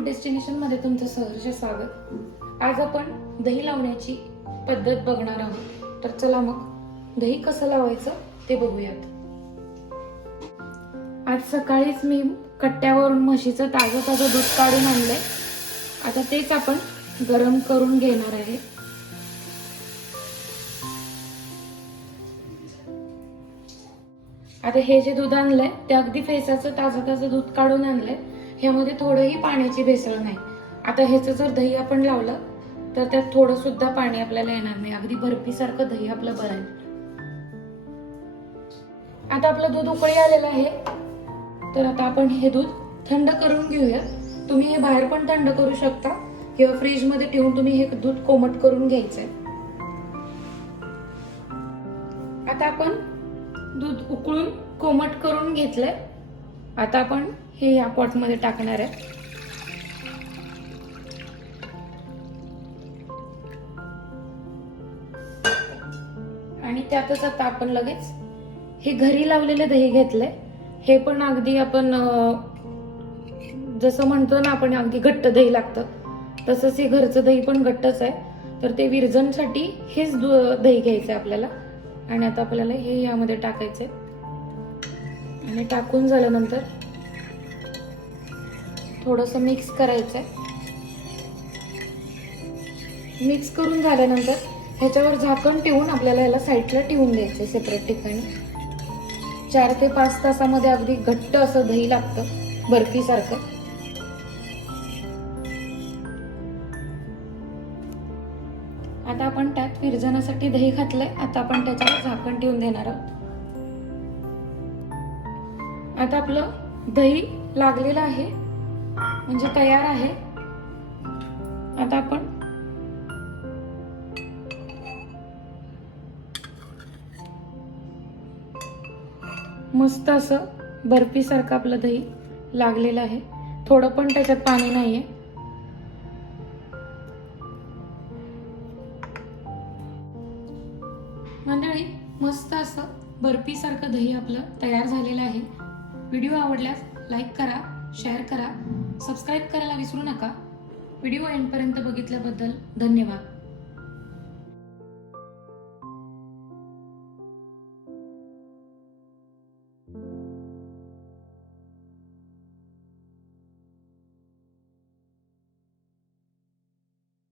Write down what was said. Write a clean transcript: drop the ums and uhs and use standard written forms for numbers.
Food destination मध्ये तुमचं सहर्ष स्वागत। आज आपण दही लावण्याची पद्धत बघणार आहोत। तर चला मग दही कसं लावायचं ते बघूयात। आज सकाळीच मी कट्ट्यावरून म्हशीचं ताजं दूध काढून आणलंय। आता तेच आपण गरम करून घेणार आहे। आता हे जे दूध आणलंय ते अगदी फेसाचं ताजं दूध काढून आणलंय। ह्यामध्ये थोडंही पाण्याची भेसळ नाही। आता ह्याचं जर दही आपण लावलं तर त्यात थोडं सुद्धा पाणी आपल्याला येणार नाही। अगदी बर्फी सारखं दही आपलं बनेल। आता आपलं दूध उकळी आलेलं आहे। तर आता आपण हे दूध थंड करून घेऊया। तुम्ही हे बाहेर पण थंड करू शकता किंवा फ्रीज मध्ये ठेवून तुम्ही हे दूध कोमट करून घ्यायचंय। आता आपण दूध उकळून कोमट करून घेतलंय। आता आपण हे या पॉट मध्ये टाकणार आहे। आणि त्यातच आता आपण लगेच हे घरी लावलेले दही घेतलंय। हे पण अगदी आपण जसं म्हणतो ना आपण अगदी घट्ट दही लागतं तसंच हे घरचं दही पण घट्टच आहे। तर ते विरजणसाठी हेच दही घ्यायचंय आपल्याला। आणि आता आपल्याला हे यामध्ये टाकायचंय आणि टाकून झाल्यानंतर थोडंसं मिक्स करायचंय। मिक्स करून झाल्यानंतर ह्याच्यावर झाकण ठेवून आपल्याला याला साईडला ठेवून द्यायचंय सेपरेट ठिकाणी। 4 ते 5 तासामध्ये अगदी घट्ट असं दही लागतं बर्फी सारखं। आता आपण त्यात विरजणासाठी दही घातलंय। आता आपण त्याच्यावर झाकण ठेवून देणार आहोत। आता आपलं दही लागलेलं आहे म्हणजे तयार आहे। आता आपण मस्त असं बर्फी सारखं आपलं दही लागलेलं आहे। थोडं पण त्याच्यात पाणी नाहीये। मंडळी मस्त असं बर्फी सारखं दही आपलं तयार झालेलं आहे। व्हिडिओ आवडल्यास लाईक करा, शेअर करा, सबस्क्राईब करायला विसरू नका। व्हिडिओ एंडपर्यंत बघितल्याबद्दल धन्यवाद।